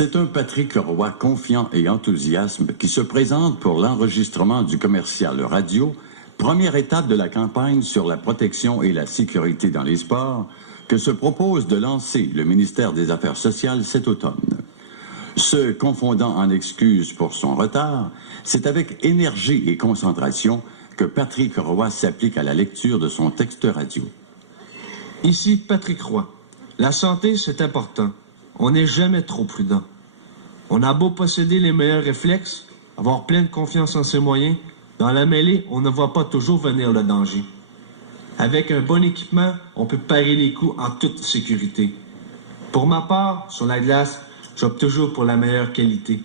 C'est un Patrick Roy confiant et enthousiasme qui se présente pour l'enregistrement du commercial radio, première étape de la campagne sur la protection et la sécurité dans les sports, que se propose de lancer le ministère des Affaires sociales cet automne. Se confondant en excuses pour son retard, c'est avec énergie et concentration que Patrick Roy s'applique à la lecture de son texte radio. Ici Patrick Roy. La santé, c'est important. On n'est jamais trop prudent. On a beau posséder les meilleurs réflexes, avoir pleine confiance en ses moyens, dans la mêlée, on ne voit pas toujours venir le danger. Avec un bon équipement, on peut parer les coups en toute sécurité. Pour ma part, sur la glace, j'opte toujours pour la meilleure qualité.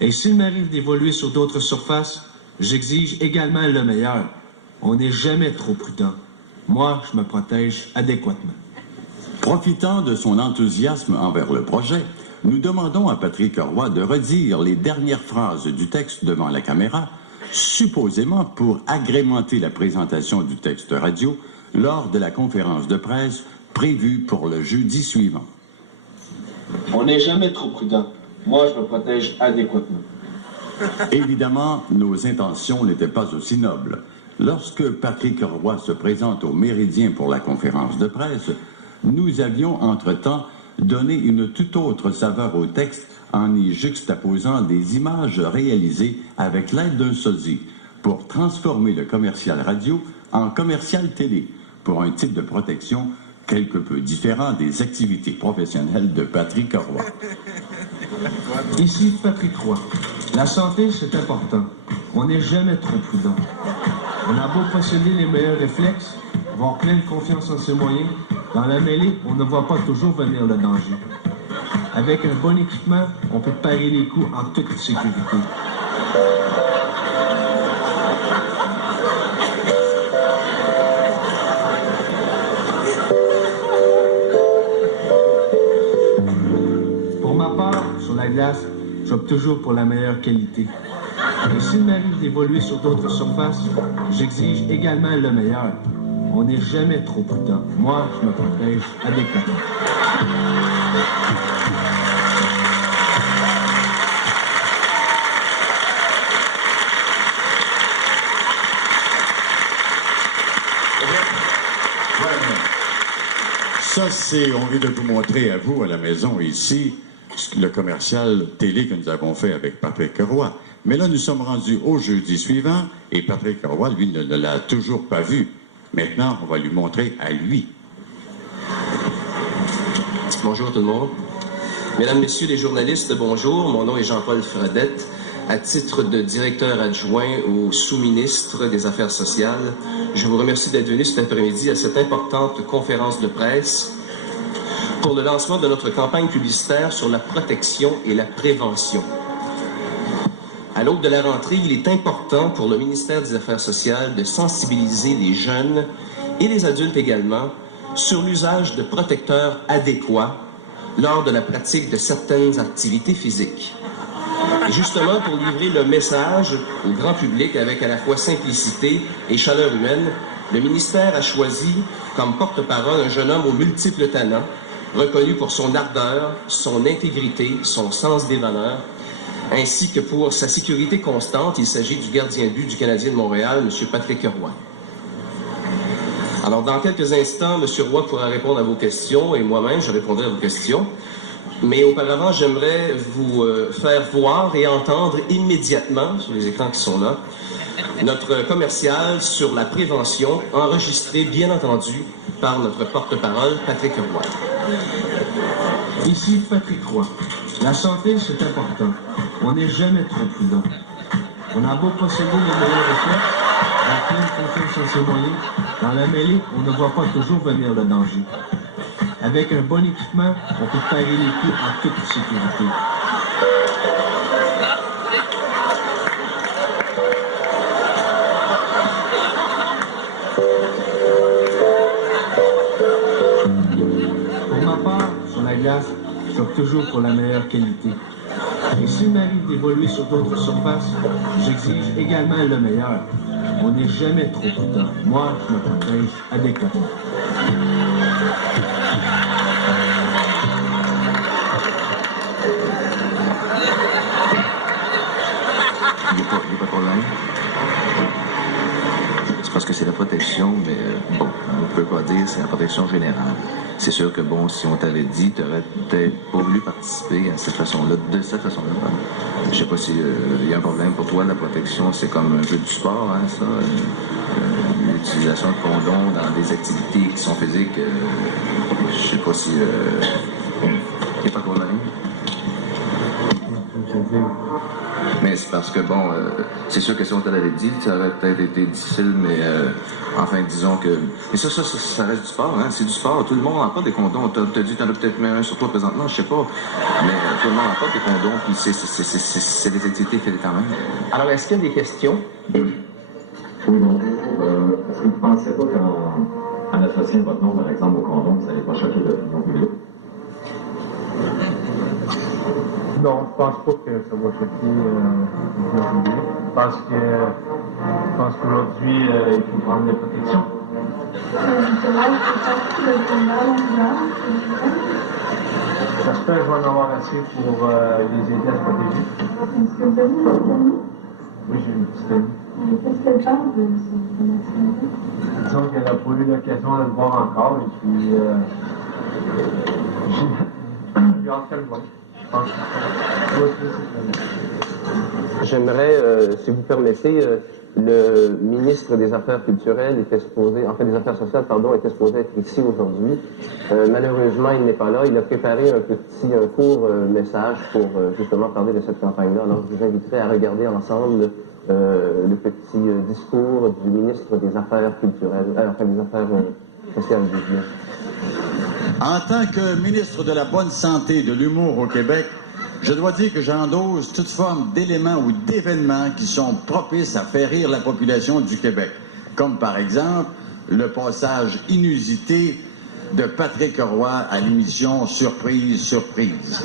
Et s'il m'arrive d'évoluer sur d'autres surfaces, j'exige également le meilleur. On n'est jamais trop prudent. Moi, je me protège adéquatement. Profitant de son enthousiasme envers le projet, nous demandons à Patrick Roy de redire les dernières phrases du texte devant la caméra, supposément pour agrémenter la présentation du texte radio lors de la conférence de presse prévue pour le jeudi suivant. On n'est jamais trop prudent. Moi, je me protège adéquatement. Évidemment, nos intentions n'étaient pas aussi nobles. Lorsque Patrick Roy se présente au Méridien pour la conférence de presse, nous avions entre-temps donné une toute autre saveur au texte en y juxtaposant des images réalisées avec l'aide d'un sosie pour transformer le commercial radio en commercial télé pour un type de protection quelque peu différent des activités professionnelles de Patrick Roy. Ici Patrick Roy. La santé, c'est important. On n'est jamais trop prudent. On a beau posséder les meilleurs réflexes, avoir pleine confiance en ses moyens, dans la mêlée, on ne voit pas toujours venir le danger. Avec un bon équipement, on peut parer les coups en toute sécurité. Pour ma part, sur la glace, j'opte toujours pour la meilleure qualité. Et s'il m'arrive d'évoluer sur d'autres surfaces, j'exige également le meilleur. On n'est jamais trop prudent. Moi, je me protège adéquatement. Ça, on vient de vous montrer à vous, à la maison, ici, le commercial télé que nous avons fait avec Patrick Roy. Mais là, nous sommes rendus au jeudi suivant, et Patrick Roy, lui, ne l'a toujours pas vu. Maintenant, on va lui montrer à lui. Bonjour tout le monde. Mesdames, Messieurs les journalistes, bonjour. Mon nom est Jean-Paul Fredette. À titre de directeur adjoint au sous-ministre des Affaires sociales, je vous remercie d'être venu cet après-midi à cette importante conférence de presse pour le lancement de notre campagne publicitaire sur la protection et la prévention. À l'aube de la rentrée, il est important pour le ministère des Affaires sociales de sensibiliser les jeunes et les adultes également sur l'usage de protecteurs adéquats lors de la pratique de certaines activités physiques. Et justement, pour livrer le message au grand public avec à la fois simplicité et chaleur humaine, le ministère a choisi comme porte-parole un jeune homme aux multiples talents, reconnu pour son ardeur, son intégrité, son sens des valeurs, ainsi que pour sa sécurité constante. Il s'agit du gardien de but du Canadien de Montréal, M. Patrick Roy. Alors, dans quelques instants, M. Roy pourra répondre à vos questions et moi-même, je répondrai à vos questions. Mais auparavant, j'aimerais vous faire voir et entendre immédiatement, sur les écrans qui sont là, notre commercial sur la prévention, enregistré, bien entendu, par notre porte-parole, Patrick Roy. Ici Patrick Roy. La santé, c'est important. On n'est jamais trop prudent. On a beau posséder les meilleurs réflexes, avoir pleine confiance en ses moyens, dans la mêlée, on ne voit pas toujours venir le danger. Avec un bon équipement, on peut parer les coups en toute sécurité. Pour ma part, sur la glace, j'opte toujours pour la meilleure qualité. Et s'il m'arrive d'évoluer sur d'autres surfaces, j'exige également le meilleur. On n'est jamais trop prudent. Moi, je me protège adéquatement. Il n'y a pas de problème. C'est parce que c'est la protection, mais bon, on ne peut pas dire c'est la protection générale. C'est sûr que bon, si on t'avait dit, tu n'aurais peut-être pas voulu participer à cette façon-là, de cette façon-là. Je sais pas s'il y a un problème pour toi, la protection, c'est comme un peu du sport, hein, ça. L'utilisation de condoms dans des activités qui sont physiques, je sais pas si... il n'y a pas de problème. Mais c'est parce que, bon, c'est sûr que si on te l'avait dit, ça aurait peut-être été difficile, mais enfin, disons que... Mais ça reste du sport, hein, c'est du sport. Tout le monde n'a pas des condoms. T'as dit, t'en as peut-être même un sur toi présentement, je sais pas. Mais tout le monde n'a pas des condoms, puis c'est des activités qu'il fait quand même. Alors, est-ce qu'il y a des questions? Oui, bonjour. Est-ce que vous ne pensez pas qu'en associant votre nom, par exemple, au condom, vous n'allez pas choquer l'opinion publique? Non, je pense pas que ça va choquer l'opinion publique. Je pense qu'aujourd'hui, il faut prendre des protections. J'espère que je vais en avoir assez pour les aider à se protéger. Est-ce que vous avez une petite amie? Oui, j'ai une petite amie. Qu'est-ce qu'elle pense de cette relation-là? Disons qu'elle n'a pas eu l'occasion de le voir encore, et puis j'ai hâte qu'elle le voie. Je pense que J'aimerais, si vous permettez, le ministre des Affaires culturelles était supposé, en fait des Affaires sociales, pardon, était supposé être ici aujourd'hui. Malheureusement, il n'est pas là. Il a préparé un court message pour justement parler de cette campagne-là. Alors, je vous inviterai à regarder ensemble le petit discours du ministre des Affaires culturelles, enfin des Affaires sociales, je veux dire. En tant que ministre de la Bonne Santé et de l'Humour au Québec, je dois dire que j'endosse toute forme d'éléments ou d'événements qui sont propices à faire rire la population du Québec, comme par exemple le passage inusité de Patrick Roy à l'émission Surprise, Surprise.